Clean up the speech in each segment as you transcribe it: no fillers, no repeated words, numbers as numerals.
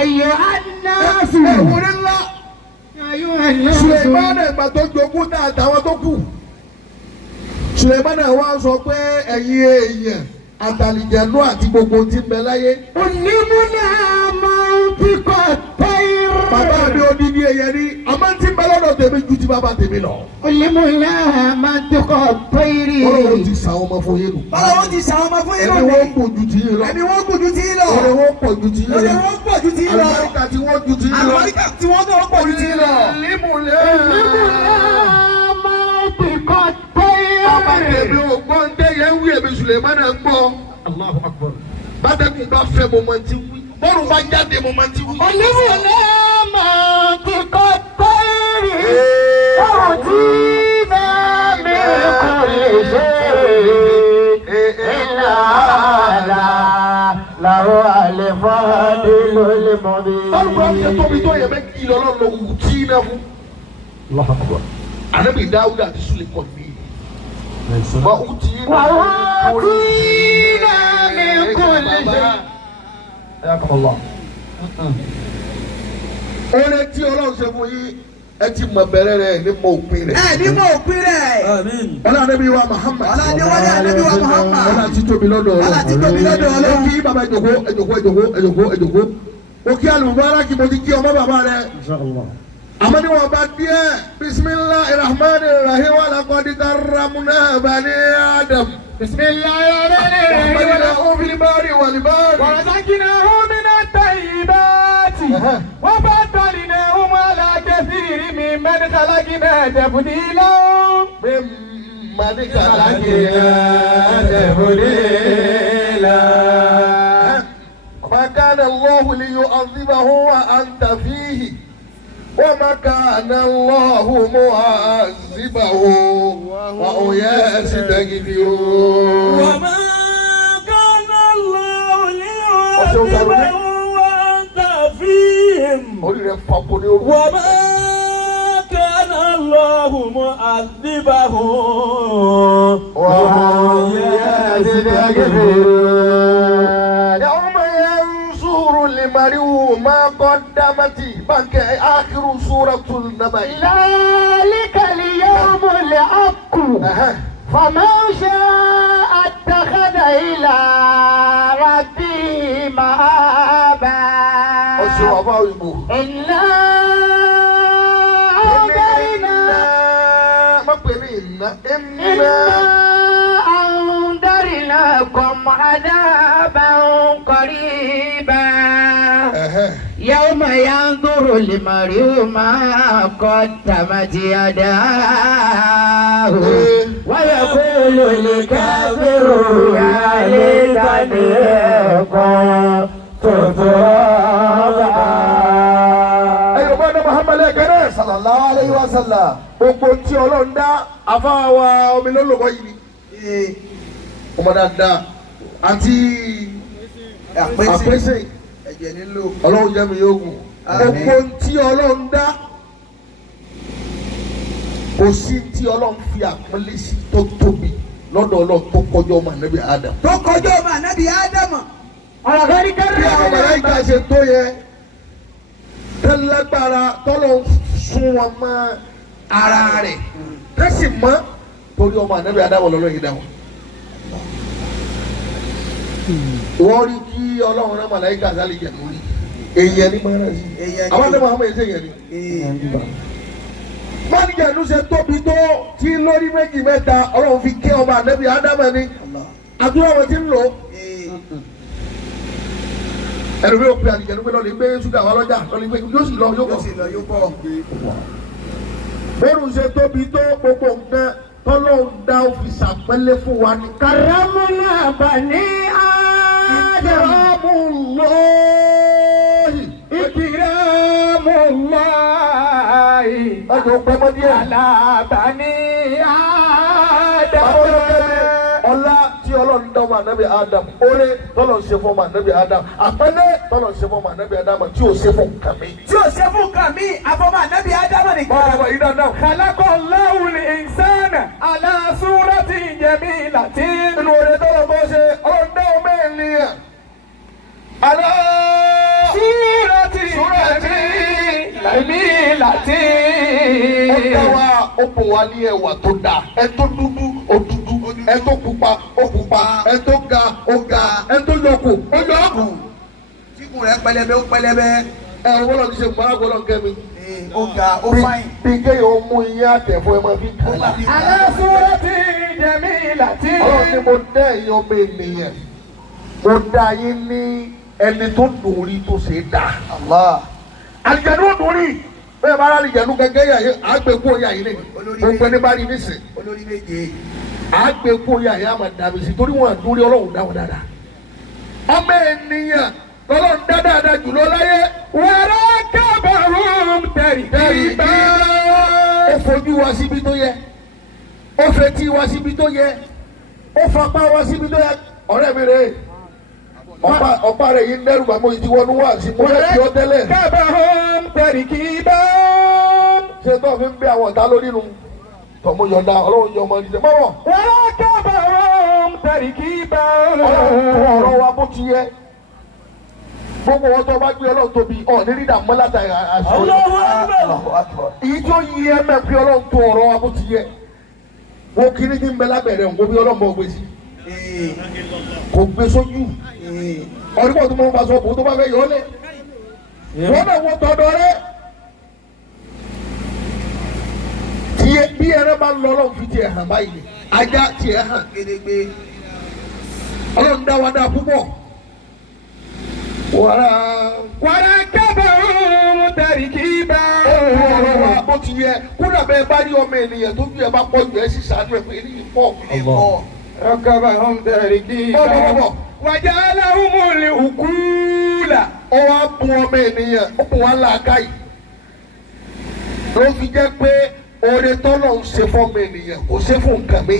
أيها الناس ẹ̀wòrán ńlá أيها الناس Sùlẹ̀mánà ìgbà tó jogún náà àtàwọn tó kù Sùlẹ̀mánà wá sọ pé ẹ̀yin èèyàn àtàlìjẹ̀nú àti gbogbo tí ń bẹ láyé. علمنا منطق الطير Bàbá mi odidi èèyàn ni àmọ́ tí ń bẹ lọ́dọ̀ tèmi ju ti bàbá tèmi lọ. علمنا منطق الطير Ọlọ́run ti sàwọn ọmọ fún yín nù. Ọlọ́run ti ṣàwọn ọmọ fún yín Ẹ̀mí lónìí. wọ́n pọ̀ ju ti yín lọ. Ẹ̀mí wọ́n gùn ju ti yín lọ. Ọ̀rẹ́ wọ́n pọ̀ ju ti yín lọ. Ọ̀rẹ́ wọ́n pọ̀ ju ti yín lọ. Àlùbáríkà tí wọ́n ju ti yín lọ. Àlùbáríkà tí wọ́n tó pọ̀ ju ti yín lọ. Límùlẹ̀. علمنا منطق الطير Bàbá tèmi ò gbọ́ ń tẹ́yẹ ń wí èmi Sùlẹ̀mánà ń gbọ́. Allahu Akbar. Bátẹ́kùn bá fẹ́ mo máa ti wí. Bọ́ọ̀lù bá jáde mo máa ti wí. علمنا منطق الطير وأوتينا من كل شيء إلا هذا لهو الفضل المبين Bọ́ọ̀lù bá ṣe tóbi tó yẹ mẹ́ kí lọ́lọ́ lọ wù tí iná fún. Allahu Akbar. Ànábì Dáúdà àti Sùlẹ̀mánà ní. Wà ó ti yín. وأوتينا من كل شيء Oore tí Ọlọ́run ṣe fún yín ẹ ti mọ̀ bẹ̀rẹ̀ rẹ̀ ní mọ̀ òpin rẹ̀. Ẹ ní mọ̀ òpin rẹ̀. Ọlá Ànábì wa Muhammad. Ọlá ni wọ́n ní Ànábì wa Muhammad. Ọlá ti tóbi lọ́dọ̀ Ọlọ́run. Ọlá ti tóbi lọ́dọ̀ Ọlọ́run. Mo kí bàbá ẹ̀jọ̀kó. Mo kí Al-Mubarak mo ti kí ọmọ bàbá rẹ̀. Àmọ́ ní wọn bá díẹ̀ Bismillahir Rahmanir Rahim wa laqad karramna bani Adam. بسم الله الرحمن الرحيم Hamalnahum fil barri wal bahri. ورزقناهم من الطيبات وفضلناهم على كثير ممن خلقنا تفضيلا ممن خلقنا تفضيلا ما كان الله ليعذبه وأنت فيه وما كان الله معذبهم وهم يستغفرون وما كان الله ليعذبهم وأنت فيهم orí rẹ̀ fapò ní orúkọ. وما كان الله معذبهم وهم يستغفرون يوم ينصر المرء ما قدمت بك آخر سورة النبأ. ذلك اليوم الحق فمن شاء اتخذ إلى ربه مآبا ọ̀sẹ̀ wà fún àwọn ìbò. إنا أنذرنا má pè ní ìná. إنا أنذرناكم عذابا قريبا يوم ينظر المرء ما قدمت يداه ويقول الكافر يا ليتني كنت ترابا ẹ̀yọ̀ bá dá Muhammad lẹ́kẹ̀rẹ́ sallallahu alayhi wa sallam. gbogbo tí Ọlọ́run dá afáwa omi lólobó yìí ni. ọmọ dáadáa àti àpèsè Ẹ̀jẹ̀ nílò. Ọlọ́run jẹ́ mi yóò gùn. gbogbo tí Ọlọ́run dá kò sí tí Ọlọ́run fi àpọ́nlé sí tó tóbi lọ́dọ̀ Ọlọ́run tó kọjá ọmọ Ànábì Ádámù. Tó kọjá ọmọ Ànábì Ádámù. bí àwọn màláíkà ṣe tó yẹ tẹ́lágbára tọ́lọ̀ sún wọn mọ́ ara rẹ̀ tẹ́sí mọ́ torí ọmọ Ànábì Ádámù lọ́lọ́ yìí dáwọn. wọ́n rí kí Ọlọ́run náà màláíkà sálẹ̀ jẹ̀ lórí èèyàn ní mọ́ra sí i àwọn Ànábì Muhammad ẹ̀ṣẹ̀ yẹn ni. mọ́nìjẹ̀nu ṣe tóbi tó tí lórí méjì mẹ́ta Ọlọ́run fi kẹ́ ọmọ Ànábì Ádámù ni àdúrà wọn ti ń lò ó. ẹnu bí o pe àdìjẹnu pé lọ́ọ̀lì gbé ṣúgà wà lọ́jà lọ́ọ̀lì gbé yóò sì lọ yóò bọ̀. Yóò bọ̀. bẹ́ẹ̀rù ṣe tóbi tó gbogbo nǹkan tọ́lọ́hún dá òfin ṣàpẹ́lẹ́ fún wa ní. كرمنا بني آدم إكرام الله ọjọ́ pẹ́mọ́ díẹ̀. على بني آدم ọlá tí Ọlọ́run dá ọmọ Ànábì Ádámù oore tọ́lọ̀ ṣe fún ọmọ Ànábì Ádámù àpẹẹrẹ tọ́lọ̀ ṣe fún ọmọ Ànábì Ádámù tí ò ṣe fún nǹkan mi. Tí ò ṣe fún nǹkan mi, àfọmọ́ Ànábì Ádámù nìkan. báwo wà yí dáadáa. خلق الله الإنسان على صورة جميلة inú oore tọ́lọ̀ bọ́ ṣe Ọlọ́run dá ọmọ ènìyàn. alẹ́ سيرة ó bùn wá ní ẹwà tó dáa ẹ tó dúdú ó dúdú ẹ tó pupa ó pupa ẹ tó ga ó ga ẹ tó yọkù ó yọkù. tíkùn rẹ̀ pẹlẹbẹ ó pẹlẹbẹ. ẹ wọ́n lọ ti ṣe gbọ́dọ̀ gbọ́dọ̀ kẹ́mi. ó ga ó fáyìn. bí kéèyàn ó mú iyán àtẹ̀fọ́ ẹ máa fi kàn lá. على صورة جميلة ọlọ́run ni mo dá ẹ̀yin ọmọ ènìyàn mo dá yín ní ẹni tó dùn rí tó ṣe é dá. àlìjẹ̀nu ò dùn rí bẹ́ẹ̀ bá àlìjẹ̀nu gẹ́gẹ́ yà yín àgbẹ̀kú yà yín lẹ́yìn gbogbo ẹni bá rí nísìn olórí méje. àgbẹ̀kú yà yín àmà dàbí sí torí wọn àdúrí ọlọ́run dáwọn dáadáa. ọmọ ènìyàn lọ́lọ́run dá dáadáa jùlọ láyé. وركبهم تركيبا ó fojú wa síbi tó yẹ ó fetí wa síbi tó yẹ ó fapá wa síbi tó yẹ ọ̀rẹ́ mi rè ọ̀pá rẹ̀ yìí ń dẹ́rù bàmọ́ ìdí wọnú wá sí mo lè fi ọ́ tẹ́lẹ̀. وركبهم تركيبا ṣé tó fi ń gbé àwọn ọ̀tá lórí nu tọmọ yọ̀ǹda ọlọ́run yọ ọmọ ìdílé mọ́wọ́. وركبهم تركيبا ọlọ́run tó ọ̀rọ̀ wa bó ti yẹ gbogbo wọn tó bá gbé ọlọ́run tóbi ọ̀ ní rídà mọ́ látàrí àṣọ èyí tó yí ẹ mẹ́ pé ọlọ́run tó ọ̀rọ̀ wa bó ti yẹ wo kiri ní mbẹ lábẹ́rẹ́ ń gbóbi ọlọ́run bọ̀ gbé sí kò gbé sójú ọdún tó máa ń bá sọ kò tó bá fẹ́ yọ ọ́ lẹ̀ wọ́n náà wọ́n tọ́dọ̀ rẹ̀ tiẹ̀ bí ẹrẹ́ máa ń lọ ọlọ́run fi tiẹ̀ hàn báyìí ajá tiẹ̀ hàn gédégbé. ọlọ́run dá wa dá púpọ̀. وركبهم تركيبا ọ̀rọ̀ wa bó ti yẹ kódà bẹ́ẹ̀ bá rí ọmọ ènìyàn tó ju ẹ bá pọ̀ jù ẹ sì sànú ẹ pé eléyìí pọ̀. ركبهم تركيبا وجعلهم العقول ó wá bùn ọmọ ènìyàn ó bùn wá làákàyè ló fi jẹ́ pé oore tọ́lọ̀ ń ṣe fọ́mọ ènìyàn kò ṣe fún nǹkan mi.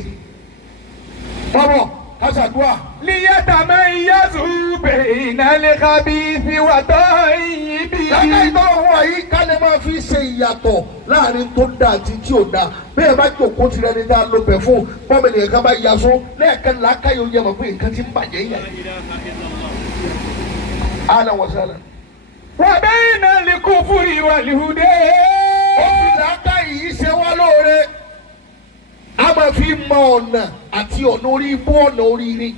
bọ́bọ̀ kásàdúrà. ليتميزوا بين الخبيث والطيب. lákàtà ìtọ́wọ́ wọn yìí ká lè máa fi ṣe ìyàtọ̀ láàrin tó dáa àti tí ò dáa bẹ́ẹ̀ bá jòkó tirẹ̀ ní dáa ló bẹ̀ fún bọ́ọ̀mù ènìyàn kan bá yaṣọ lẹ́ẹ̀kan làákàyè oúnjẹ mọ̀ pé nǹkan ti ń bàjẹ́ yẹn. àná wọ̀ sálà. وبين الكفر والهدى. ó fi làákàyè yìí ṣe wá lóore a máa fi mọ ọ̀nà àti ọ̀nà orí ibú ọ̀nà oríire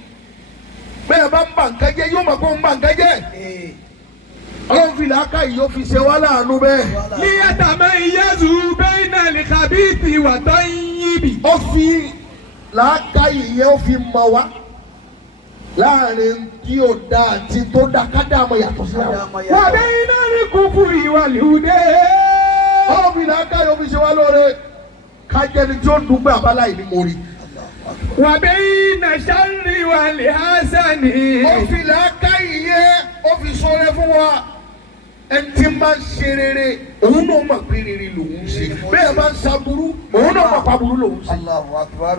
bẹ́ẹ̀ bá ń bà nǹkan jẹ́ yóò mọ̀ pé ó ń bà nǹkan jẹ́ ọlọ́run fi làákàyè yóò fi ṣe wá láàánú bẹ́ẹ̀. ليتميزوا بين الخبيث والطيب. ó fi làákàyè yẹn ó fi mọ wá láàrin tí ó dá àti tó dá kájà àmọ́ yàtọ̀ sí àwọn. وبين الكفر والهدى. ọlọ́run fi làákàyè ó fi ṣe wá lóore kájẹni tí ó dùgbẹ́ àbálá yìí ni mo rí. وبين الشر والحسن. ó fi làákàyè yẹn ó fi sọ̀rọ̀ fún wa ẹni tí máa ń ṣe rere òun náà mọ̀ pé rere lòun ṣe bẹ́ẹ̀ máa ń ṣàbúrú òun náà mọ̀ pé aburú lòun ṣe. Allahu Akbar.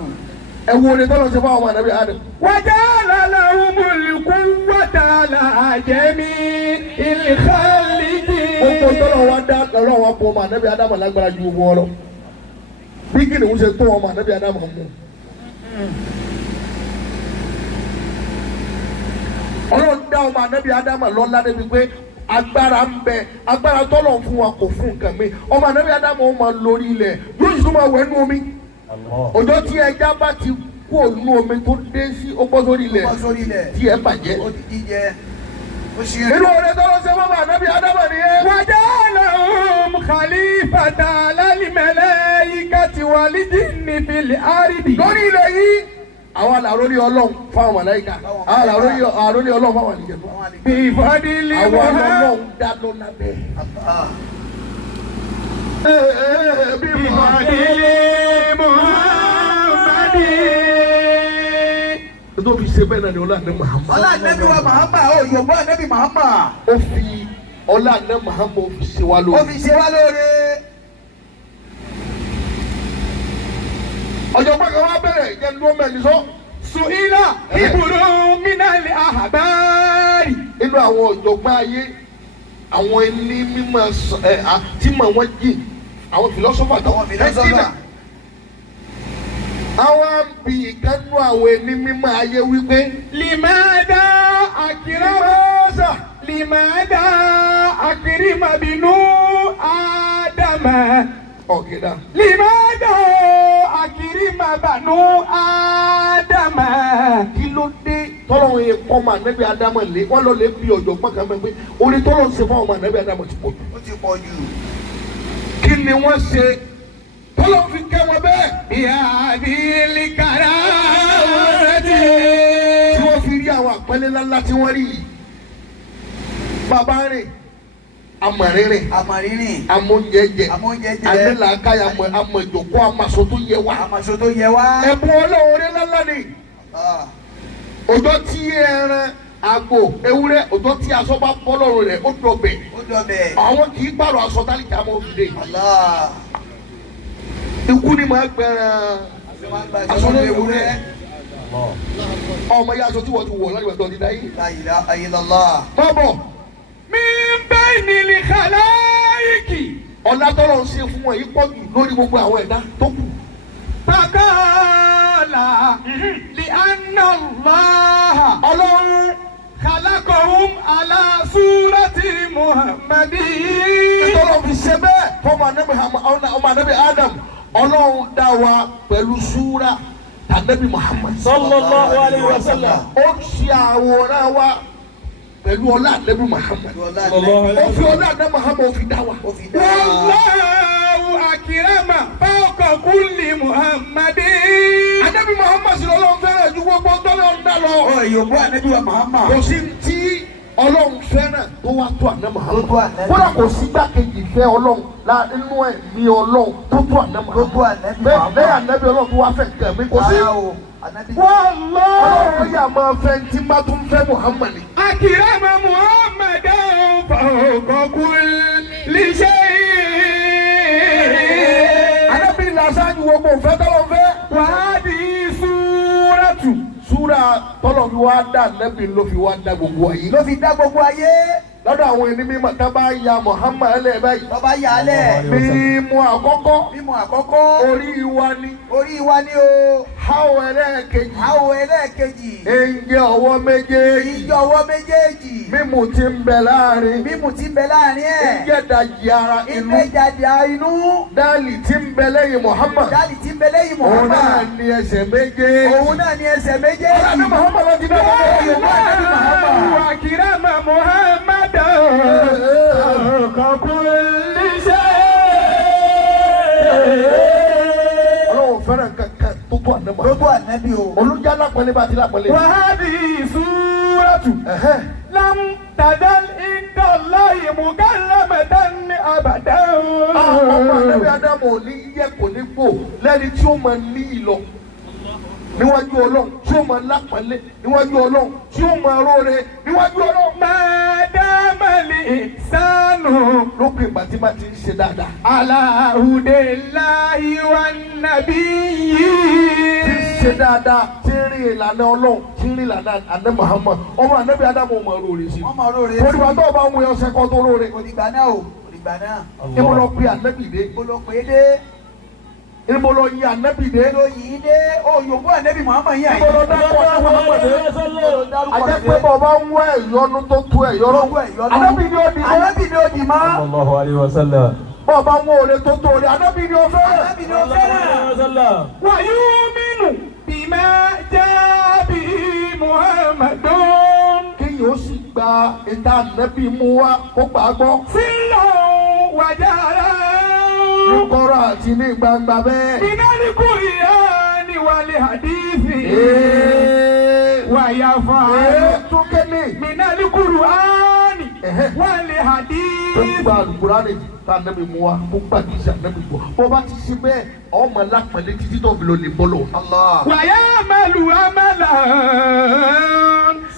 ẹ wo ni tọ́lọ̀ ṣe fún àwọn ànábì Adam. وجعل لهم القوة على جميع الخلق. gbogbo tọ́lọ̀ wa dá lọ́rọ̀ wa bọ̀ ọmọ ànábì Adam lágbára ju gbogbo ọlọ́ bí kí ni wọ́n ṣe tó ọmọ ànábì Adam mú. ọlọ́run dá ọmọ ànábì Adam lọ́lá débi pé agbára ń bẹ agbára tọ́lọ̀ fún wa kò fún nǹkan mi ọmọ ànábì Adam ó máa lórí ilẹ̀ yóò sì tún máa wẹ̀ nú omi ọjọ́ tí ẹja bá ti kú ònú omi tó dé sí ó bọ́ sórí ilẹ̀ tí ẹ bàjẹ́. ó ti jíjẹ ó ṣe inú ọ̀rẹ́ tọ́lọ́ ṣe fún ọmọ ànábì Adam nìyẹn. وجعلهم خليفة على الملائكة والجن في الأرض. lórí ilẹ̀ yìí àwọn àlàrórí ọlọ́run fáwọn màláíkà àwọn àlàrórí ọlọ́run fáwọn àlejò بفضل àwọn محمد. ọlọ́run dá lọ́nà bẹ́ẹ̀. بفضل محمد. tó fi ṣe bẹ́ẹ̀ náà ni ọlá ní Muhammad. ọlá nẹ́bí wa Mahama ó yọ̀bọ́ nẹ́bí Mahama. ó fi ọlá ní Muhammad ó fi ṣe wá ó lóore. fi ṣe wá lóore. ọ̀jọ̀gbọ́n kan wá bẹ̀rẹ̀ ìjẹ́ ní wọ́n mẹ́rin sọ. سئل ابن من الأحبار. nínú àwọn ọ̀jọ̀gbọ́n ayé àwọn ẹni mímọ̀ tí mọ̀ wọ́n jìn àwọn fìlọ́sọ́fà tó àwọn fìlọ́sọ́fà. àwọn àbí ìkánú àwọn ẹni mímọ̀ ayé wípé. لماذا أكرم لماذا أكرم بنو آدم ọ̀gẹ̀dà. لماذا لماذا أكرم بنو آدم kí ló dé tọ́lọ́run yẹn kọ́ ọmọ ànábì ádámù lé wọ́n lọ lè bí ọ̀jọ̀gbọ́n kan mọ̀ pé orí tọ́lọ́run ṣe fún ọmọ ànábì ádámù ti pọ̀ jù. ó ti pọ̀ jù. kí ni wọ́n ṣe tọ́lọ́run fi kẹ́ wọn bẹ́ẹ̀. بهذه الكرامة tí wọ́n fi rí àwọn àpẹẹlẹ ńláńlá tí wọ́n rí yìí. bàbá rìn amọ̀rìnrìn àmọ̀rírìn. amóúnjẹjẹ amóúnjẹjẹ. anilàákàyà amọ̀jòkó amaṣọ tó yẹ wá. àmọ̀ṣọ tó yẹ wá. ẹ̀bùn ọlọ́run ní ńláńlá ni. ọjọ́ tí ẹran àgbò ewúrẹ́ ọjọ́ tí aṣọ bá bọ́ lọ́rùn rẹ̀ ó dọ̀bẹ̀. ó dọ̀bẹ̀. àwọn kì í pààrọ̀ aṣọ tálíkà mọ́ òfìdè. Allah. ikú ni màá gbẹ̀ràn aṣọ ní ewúrẹ́. ọmọ yá aṣọ tí wọ́n ti wọ̀ lọ́dún ìgbà tó ti dá yìí. La ilaha illallah. bọ́bọ̀ من بين الخلائق ọ̀la tọ́lọ̀ ń ṣe fún wọn yìí pọ̀ jù lórí gbogbo àwọn ẹ̀dá tó kù. فقال لأن الله ọlọ́run خلقهم على صورة محمد tọ́lọ̀ fi ṣe bẹ́ẹ̀ fọmọ anábì Adam ọlọ́run dá wa pẹ̀lú súra tànábì Muhammad. sallallahu alayhi wa sallam. ó ṣe àwòrán wa pẹ̀lú ọlá ànábì Muhammad. sallallahu ó alayhi fi wa ọlá ànábì Muhammad ó fi dá wa. ó fi dá wa. والله أكرم فوق كل محمد ànábì Muhammad sì lọ́lọ́run fẹ́ràn ju gbogbo tọ́lọ́ ń dá lọ. ó yòókù ànábì wa Muhammad. kò sí tí ọlọ́run fẹ́ràn tó wá tó ànábì Muhammad. tó tó ànábì. kódà kò sí gbàkejì fẹ́ ọlọ́run nínú ẹ̀mí ọlọ́run tó tó ànábì tó tó Muhammad. ànábì bẹ́ẹ̀ Muhammad. ànábì ọlọ́run tó wá fẹ́ kẹ̀mí kò sí. Rárá o, ànábì. والله ọlọ́run yà máa fẹ́ tí má tún fẹ́ Muhammad. أكرم محمدا فوق كل شيء ànábì ní aṣáájú gbogbo òfẹ́ tọ́lọ́ fẹ́. وهذه سورة súra tọ́lọ̀ fi wá dá ànábì ló fi wá dá gbogbo ayé. ló fi dá gbogbo ayé. lọ́dọ̀ àwọn ẹni mímọ́ tá bá ya Muhammad ẹlẹ́ báyìí. lọ́ba yà á lẹ̀. mímú àkọ́kọ́ mímú àkọ́kọ́. orí wa ni. orí wa ni o. háwọ̀ ẹlẹ́ẹ̀kejì. àwọ̀ ẹlẹ́ẹ̀kejì. ẹ̀ǹjẹ̀ ọwọ́ méjèèjì. ìjọ ọwọ́ méjèèjì. mímú ti ń bẹ láàrin. mímú tí ń bẹ láàrin ẹ̀. ẹ̀ǹjẹ̀ dajì ara inú. ìgbéjáde inú. dáàlì ti ń bẹ lẹ́yìn Muhammad. dáàlì tí ń bẹ lẹ́yìn òun náà Muhammad. ni ẹsẹ̀ méjèèjì. òun náà ni ẹsẹ̀ méjèèjì. ọ̀rẹ́ Muhammad ló ti bẹ́ẹ̀ bẹ́ẹ̀ yóò bá ẹni والله أكرم محمدا فوق كل شيء ọlọ́run fẹ́ràn kankan tó tó àná Muhammad. gbogbo ànábì o. olùjá lápẹ́lẹ́ bá ti lápẹ́lẹ́. وهذه سورة لم تزل عند الله مكلمة أبدا ọmọ ànábì Ádámù ò ní yẹ kò ní gbò lẹ́ni tí ó máa ní ìlọ níwájú ọlọ́run tí ó máa lápẹ́lẹ́ níwájú ọlọ́run tí ó máa róore níwájú ọlọ́run. ما دام الإحسان lókè ìgbà tí bá ti ń ṣe dáadáa. على هدى الله والنبي tí ń ṣe dáadáa tí ń rí ìlànà ọlọ́run tí ń rí ìlànà àná Muhammad ọmọ ànábì Ádámù ò máa róore sí i. wọ́n máa róore. olùwà tó o bá ń wé ọsẹ kan tó róore. òdìgbà náà o. òdìgbà náà. níbo lọ pe ànábì dé. olóòpé dé. níbo lọ yin ànábì dé. lóyìn dé. òyìnbó ànábì Muhammad yẹn. níbo lọ dákọ̀ ọ̀nà Muhammad dé. dárúkọ àjẹ́ rẹ̀ pé bọ̀ bá ń wá ẹ̀yọ́nú tó tó ẹ̀yọ́nú. ànábì ni ó di mọ́. ànábì ni ó di mọ́. sallallahu alayhi wa sallam. bọ̀ bá ń wá òde tó tó òde ànábì ni ó fẹ́. ànábì ni ó fẹ́ràn. ويؤمن بما جاء به محمد kéèyàn ó sì gba ìta ànábì mú wá kó gbà á gbọ́. سرا وجهرا ní kọ̀rọ̀ àti ní gbangba bẹ́ẹ̀. من القرآن والحديث ويفعل tún kéde. من القرآن tó والحديث gba àlùkùránì tá ànábì mú wá kó gbà kí ànábì gbọ́. bó bá ti ṣe bẹ́ẹ̀ ọmọ lápẹ̀lẹ́ títí tó fi lọ lè bọ́ lọ. Allah. ويعمل عملا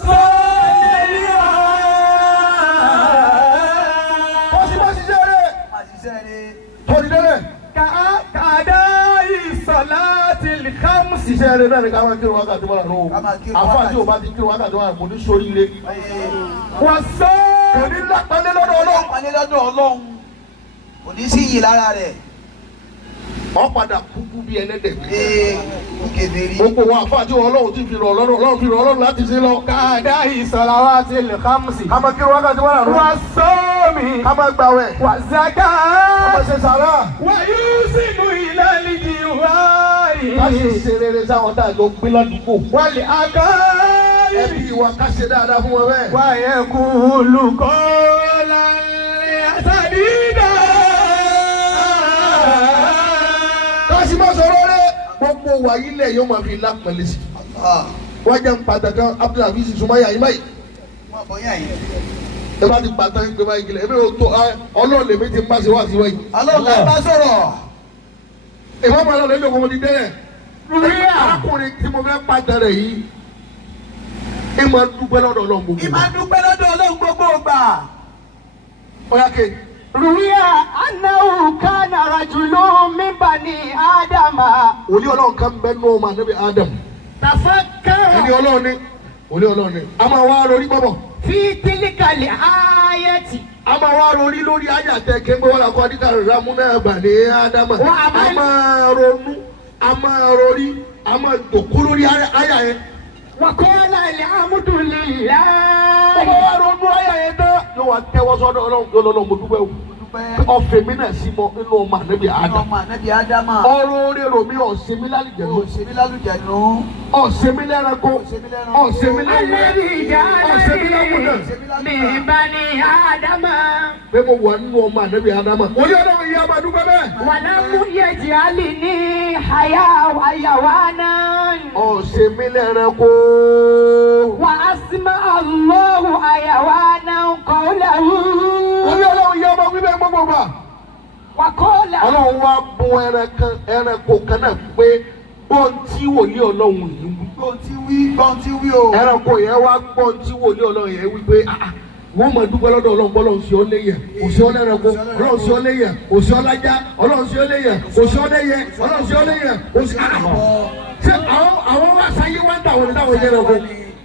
صالحا ó sì bá ṣiṣẹ́ rẹ̀. àṣìṣe rẹ̀. tọ́ni dẹ́rẹ̀. كأداء الصلاة الخمس ṣiṣẹ́ rẹ̀ náà ni ká máa kírun wákàtí mọ́ra nù. Ká máa kírun àfa tí o bá ti kírun wákàtí mọ́ra kò ní sóríire. والصوم kò ní lápẹ́lẹ́ lọ́dọ̀ ọlọ́run. wọ́n lọ́dọ̀ ọlọ́run. kò ní sí iyì lára rẹ̀. wọ́n padà kúkú bí ẹlẹ́dẹ̀ bí. kèfèrí. gbogbo wa àfa tí ọlọ́run ti fi rọ̀ ọlọ́run fi rọ̀ ọlọ́run láti ṣe lọ. كأداء الصلوات الخمس ká máa kírun wákàtí mọ́ra nù. والصوم ká máa gbàwẹ̀. ká والزكاة máa ṣe sàrà. ويحسن إلى الجهاد ìwárí. ká sì ṣe rere sáwọn tá a jọ gbé ládùúgbò. wálé akáyí. ẹbí wa ká ṣe dáadáa fún wọn bẹ́ẹ̀. wáyé kú olùkọ́ lálẹ́ àtàdídà. ká sì má sọ̀rọ̀ rẹ̀ gbogbo wàyí lẹ̀ yóò máa fi lápẹ̀lẹ̀ sí. wọ́n jẹ́ pàtàkì Abdulhafiz Sumaya yìí báyìí. wọ́n bọ̀ yá yìí. ẹ bá ti pàtàkì gbé báyìí kílẹ̀ ebi tó Ọlọ́run lèmi ti ń bá ṣe wá sí wáyìí. Ọlọ́run lè bá sọ̀rọ̀. ìwọ́n máa lọ lẹ́yìn ọmọdé dẹ́rẹ̀. arákùnrin tí mo fẹ́ pàtàkì yìí ìmọ̀ dúpẹ́ lọ́dọ̀ Ọlọ́run gbogbo. ìmọ̀ dúpẹ́ lọ́dọ̀ Ọlọ́run gbogbo gbà. ọ̀yá ké. ruwiya annahu kana rajulun min bani adama. wòlíì Ọlọ́run kan bẹ́ẹ̀ nù ọmọ ànábì Adam. tafakkara. ẹni Ọlọ́run ni wòlíì Ọlọ́run ni a máa wá lórí bọ́bọ̀. fi tilikali ayati. a máa wá lórí ayàtẹ̀ kéńgbé wọn làkọ́ ní kàrọ̀ ramúnà bani Adama. a máa ronú a máa rorí a máa dòkó lórí àyà yẹn. wàkọ́lá alhamdulillah. ọmọ wa ronú àyà yẹn tán yóò wá tẹ́wọ́ sọ́dọ̀ Ọlọ́run yóò lọ́lọ́ mo dúpẹ́ o. ọ̀fẹ́ mi náà sí mọ nínú ọmọ ànábì Adam. ọmọ ànábì Ádámà. ọ̀rọ̀ orí romi ọ̀sẹ̀ mi lálùjẹ̀ ló. òṣèlú lálùjẹ̀nu. ọ̀sẹ̀ mi lẹ́ranko. ọ̀sẹ̀ mi alladhi ọ̀sẹ̀ mi ja'alani lámúdà. min bani adama. pé mo wà nínú ọmọ ànábì Adama. wòlíì Ọlọ́run yìí a máa dúpẹ́ bẹ́ẹ̀. walam yaj'alni hayawanan. ọ̀sẹ̀ mi lẹ́ranko. wa asma Allahu hayawanan qawlahu. wòlíì Ọlọ́run yìí a máa wí bẹ́ẹ̀ gbogbo gbà. wàkọ́lá. Ọlọ́run wá bùn ẹranko kan náà pé gbọ́n tí wòlíì Ọlọ́run yìí wí. gbọ́n tí wí o. ẹranko yẹn wá gbọ́n tí wòlíì Ọlọ́run yẹn wí pé wọ́n máa dúpẹ́ lọ́dọ̀ Ọlọ́run bọ́lọ́run sí ọ léyẹ̀ òsì ọ lẹ́ranko Ọlọ́run sí ọ léyẹ̀ òsì ọ lájá Ọlọ́run sí ọ léyẹ̀ òsì ọ léyẹ̀ Ọlọ́run sí ọ léyẹ̀ òsì àbọ̀. ṣé àwọn wá sáyé wá ń dà wọ́n ní táwọn yẹn ẹranko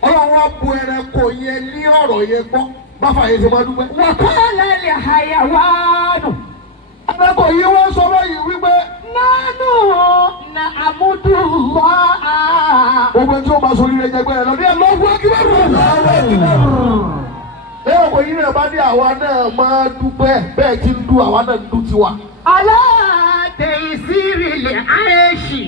Ọlọ́run wá bùn ẹranko yẹn ní ọ̀rọ̀ yẹn gbọ́ báfa yẹn ṣe máa dúpẹ́. wàkọ́lá lè hayawanu. ẹranko yìí wọ́n sọ báyìí wípé nánú na àmúdù lọ́ a. gbogbo tí ó máa sọ oríire jẹgbẹ́ rẹ lọ ní ẹlọ́gbọ́n kíbẹ̀rù. ẹranko yìí náà bá ní àwa náà máa dúpẹ́ bẹ́ẹ̀ tí ń dú àwa náà ń dú tiwa. aláàtẹ̀ ìsírí lè àyẹ̀ṣì.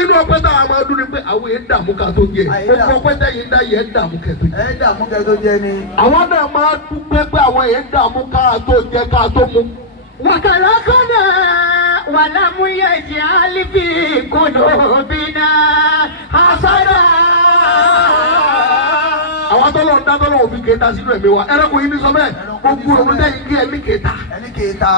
inú ọpẹ́ tá a máa dún ni pé àwọn èèyàn dààmú ká tó jẹ gbogbo ọpẹ́ tẹ yìí ń dá yẹn dààmú kẹ tó jẹ. ẹ dààmú kẹ tó jẹ ni. àwa náà máa dúpẹ́ pé àwọn èèyàn dààmú ká tó jẹ ká tó mu. wàkàlákọ́nà wàlámúyẹ̀jì àlìbí kòdòbínà àsádà. àwọn tọ́lọ̀ ń dá tọ́lọ̀ òfin kẹta sínú ẹ̀mí wa ẹranko yìí ní sọ bẹ́ẹ̀ gbogbo òun tẹ̀yìn kí ẹ̀mí kẹta. ẹni kẹta.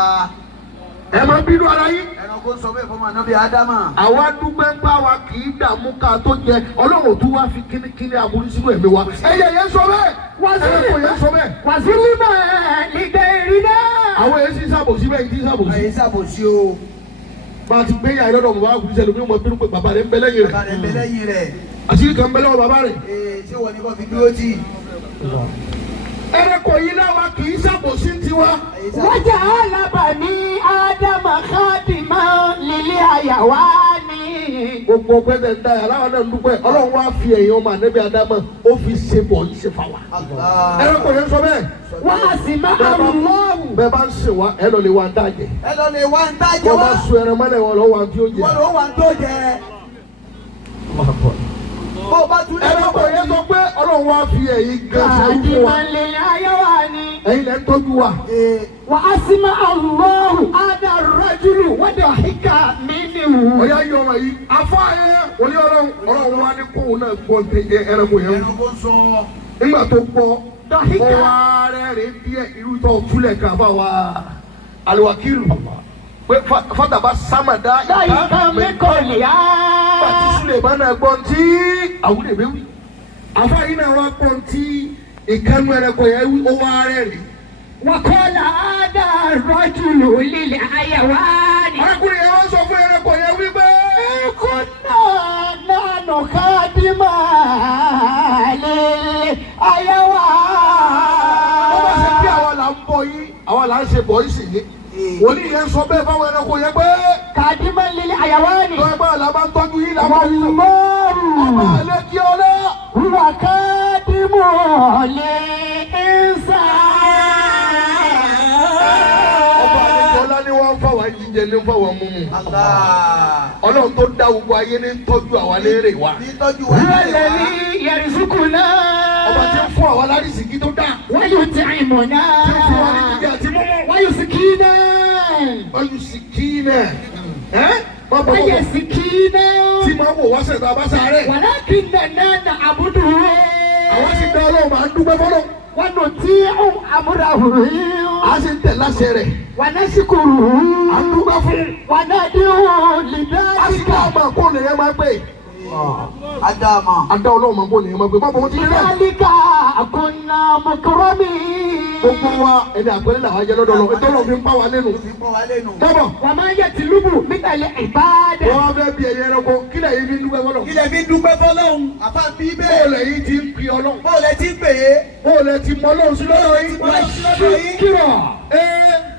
ẹ máa bínú ara yín. ẹranko sọ bẹ́ẹ̀ fọmọ ànábì Ádámà. àwa dúpẹ́ ń bá wa kì í dààmú ká tó jẹ Ọlọ́run tún wá fi kínníkínní aburú sínú ẹ̀mí wa. ẹyẹ yẹn sọ bẹ́ẹ̀ ẹranko yẹn sọ bẹ́ẹ̀. wàsílì máa nìgbẹ́ ìrìnà. àwọn èsì sàbòsí bẹ́ẹ̀ ti sàbòsí. ẹ̀yin ṣàbòsí o. bá a ti gbé yàrá lọ́dọ̀ bàbá àkùrú sẹ́nu bí wọ́n bínú pé bàbá rẹ̀ ń bẹ lẹ́yìn bàbá rẹ̀. rẹ̀ ń bẹ lẹ́yìn rẹ̀. àṣírí kan ń bẹ lọ́wọ́ bàbá rẹ̀. ṣé wọ́n ní kò fi dúró tì. ẹranko yìí náà wa kì í sàbòsí tiwa. wájà alábàání ádámà kádìmá lílé àyàwá ni. gbogbo pẹ́ẹ́tẹ̀ ń da yàrá wa náà ń dúpẹ́ Ọlọ́run wá fi ẹ̀yìn ọmọ ànábì Ádámà ó fi ṣe bọ̀ yìí ṣe fà wá. ẹranko yẹn sọ bẹ́ẹ̀. wá sí má àrùnmọ́ọ̀rù. bẹ́ẹ̀ bá ń sè wá ẹ lọ lè wá ń dájẹ́. ẹ lọ lè wá ń dájẹ́ wọ́n wá. bá sun ẹran mọ́lẹ̀ wọn lọ́wọ́ àti oúnjẹ. wọ́n ló wà ń tó jẹ. bó o bá tún lé ẹranko yẹn sọ pé Ọlọ́run wá fi ẹ̀yìn gẹ̀ẹ́sẹ̀ fún wa. kádìmá lílé àyàwá ni. ẹ̀yin lẹ́ ń tọ́jú wa. wà á sí má àrùnmọ́ọ̀rù ádá rẹ́júlù wọ́dọ̀ híkà mí ni wù. ọ̀yá yìí ọmọ yìí afọ ayé wòlíì Ọlọ́run wá ní kóun náà gbọ́ ẹranko yẹn. ẹranko sọ. nígbà tó gbọ́ dọ̀híkà. ó wá rẹ́rìn díẹ̀ irú tó túlẹ̀ kaba wa aliwakilu pé fataba samada dọ̀híkà mẹ́kọ̀ọ́lì á. bàtí Sulemana gbọ́n tí àwùlẹ̀ bẹ́ẹ̀ wí afọ yìí náà wá gbọ́n tí ìkànnì ẹranko yẹn wí ó wá rẹ́rìn. wàkọ́lá ádá rẹ́júlù lílé àyàwá ni. arákùnrin yẹn wá sọ fún ẹranko yẹn wípé. kunna nanu kádìmá lílé àyàwá. wọ́n bá ṣe bí àwa là ń bọ̀ yín àwa là ń ṣe bọ̀ yín sì yé. wòlíì yẹn sọ bẹ́ẹ̀ fáwọn ẹranko yẹn pé. kádìmá lílé àyàwá ni. lọ́wọ́ ẹgbẹ́ àlá máa ń tọ́jú yín làwọn yìí. wàlúmọ́ọ̀rù. ọba àlẹ́ kí ọ lẹ́. wà kádìmú lè ń sá. ọba àlejò ọlá ni wọ́n ń fà wá jíjẹ. jẹ ní fọwọ́ mímu. Allah. Ọlọ́run tó dá gbogbo ayé ní tọ́jú àwa léèrè wa. Ní tọ́jú wa léèrè wa. الذي يرزقنا Ọba tí ń fún àwa lárísìkí tó dá. ويطعمنا Tí ń fún wa ní jíjẹ àti mímu. ويسقينا ويسقينا. Bàbá ويسقينا tí máa wò wá sẹ̀dá bá sáré. ولكننا نعبده Àwọn sì dá Ọlọ́run máa ń dúpẹ́ fọ́lọ́. ونطيع أمره A sì ń tẹ̀ láṣẹ rẹ̀. ونشكره À ń dúpẹ́ fún. وندعو A sì لذلك dá ọmọ àkó nìyẹn máa gbé. Adama. A dá Ọlọ́run máa kó nìyẹn máa gbé. Bàbá wọn ti rí náà. لذلك كنا مكرمين Gbogbo wa ẹni àpẹẹrẹ làwọn jẹ lọ́dọ̀ lọ. Ètò Ọlọ́run fi ń pa wá lẹ́nu. Fún wa lẹ́nu. Bàbá وما يطلب من العبادة wọ́n fẹ́ bí ẹyẹ ẹranko kílẹ̀ yìí fi ń dúpẹ́ fọ́lọ́. Ilẹ̀ fi dúpẹ́ fọ́lọ́hun. Àfa bí bẹ́ẹ̀. Bóòlù yìí ti ń pi Ọlọ́run. Bọ́ọ̀lù ti pè é. Bóòlù ti mọ Ọlọ́run sí lọ́dọ̀ yìí. شكرا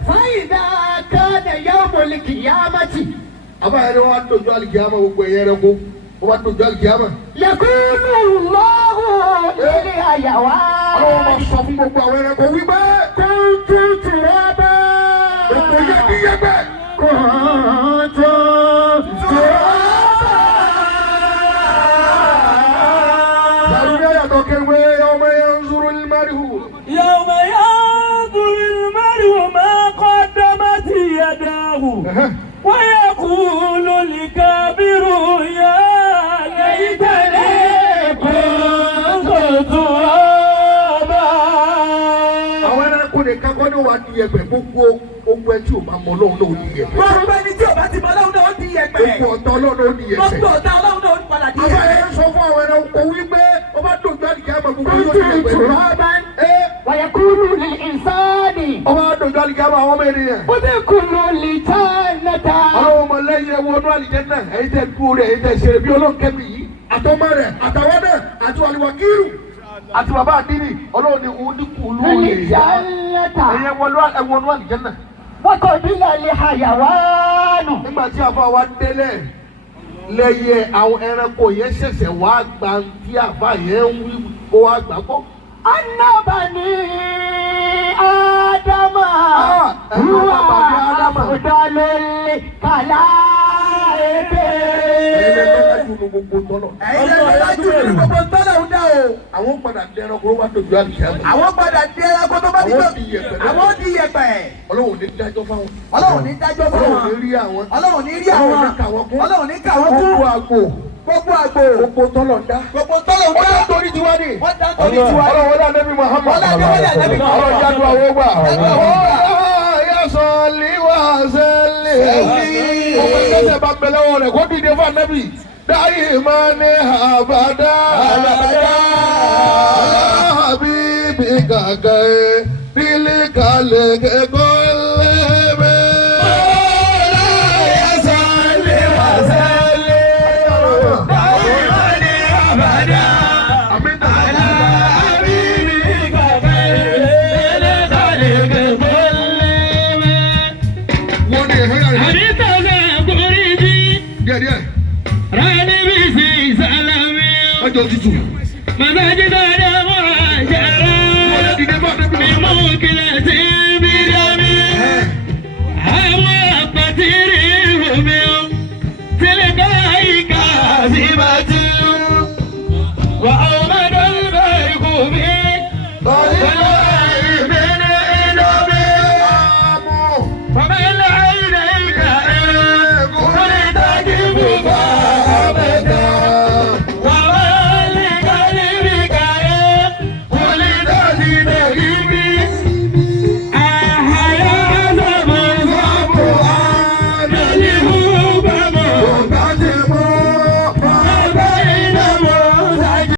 فإذا كان يوم القيامة Àbáyé ni wọ́n á dojú àlìkìyàmá gbogbo ẹyẹ ẹranko. Wọ́n á dojú àlìkìyàmá. يكون الله للحيوان Ọlọ́run máa sọ fún gbogbo àwọn ẹranko wípé. كنتم ترابا Gbogbo yẹ kí yẹ bẹ́ẹ̀. كنتم ترابا Làrúdé yàtọ̀ kéwé ọmọ yẹn ń zuru ìmárìhù. يوم ينظر المرء ما قدمت يداه ويقول الكافر يا ليتني كنت ترابا. Àwọn ẹranko nìkan kọ́ ni wà á di ẹgbẹ́ gbogbo ogun ẹ tí o máa mọ Ọlọ́run náà ó di ẹgbẹ́. Gbogbo ẹni tí ò bá ti mọ Ọlọ́run náà ó di ẹgbẹ́. Gbogbo ọ̀tá Ọlọ́run ó di ẹgbẹ́. Gbogbo ọ̀tá Ọlọ́run náà ó padà di Àbáyé ẹgbẹ́. ń sọ fún àwọn ẹranko wípé ó bá dojú àlìkìyàmá gbogbo yóò di كنتم ẹgbẹ́. ترابا ويكون للإنسان Ọba dojú àlìkìyàmá àwọn ọmọ ènìyàn. ادخلوا الجنة Àwọn ọmọ lẹ́yìn ẹwọ ọdún àlìjẹ́nà ẹ̀yin tẹ́ dúró rẹ̀ ẹ̀yin tẹ́ ṣe bí Ọlọ́run kẹ́mi yìí. Àtọ́mọ rẹ̀ àtàwọn náà àti wàlúwàkírù àti bàbá àdínì Ọlọ́run ni òun ní kùlù òye. الجنة Ẹ̀yin ẹwọ ọdún àlìjẹ́nà. وقبل الحيوان Nígbà tí àfa wa délẹ̀ lẹ́yẹ àwọn ẹranko yẹn ṣẹ̀ṣẹ̀ wá gba tí àfa yẹn ń wí kó wá gbà gbọ́. أن بني آدم أيوة هو بني آدم. أفضل الخلائق Ẹ̀yin lẹ́gbẹ̀ẹ́ ju nu gbogbo tọ́lọ̀. Ẹ̀yin lẹ́gbẹ̀ẹ́ lájú nínú gbogbo tọ́lọ̀ ń dá o. Àwọn padà dé ẹranko wá dojú àlìkìyàmá. Àwọn padà dé ẹranko tó bá ti Àwọn tó. di yẹ̀pẹ̀. Àwọn di yẹ̀pẹ̀. Ọlọ́run ò ní dájọ́ fáwọn. Ọlọ́run ní dájọ́ fún Ọlọ́run ò ní wọn. rí àwọn. Ọlọ́run ní rí àwọn. Ọlọ́run ní kà wọ́n kún. Ọlọ́run ní kà wọ́n kún. Gbogbo àgbò. Gbogbo àgbò. Gbogbo tọ́lọ̀ ń dá. Gbogbo tọ́lọ̀ ń Wọ́n dá. dá torí tiwa ni. Wọ́n dá torí tiwa. Ọlọ́run wọlé Ànábì Muhammad. Wọlé Ànábì Muhammad. Ọlọ́run jáde àwọn ọgbà. Jáde àwọn ọgbà. Yà sọ líwà sẹ́lẹ̀. Ọmọ ìgbésẹ̀ bá bẹ lọ́wọ́ rẹ̀ kó dìde fún Ànábì. Dáyé máa ní àbádá. Habibi kàkà ẹ̀ bílí kalẹ̀ kẹ́kọ̀ọ́ lẹ́mẹ̀. Díẹ̀ díẹ̀. Ọjọ́ tútù.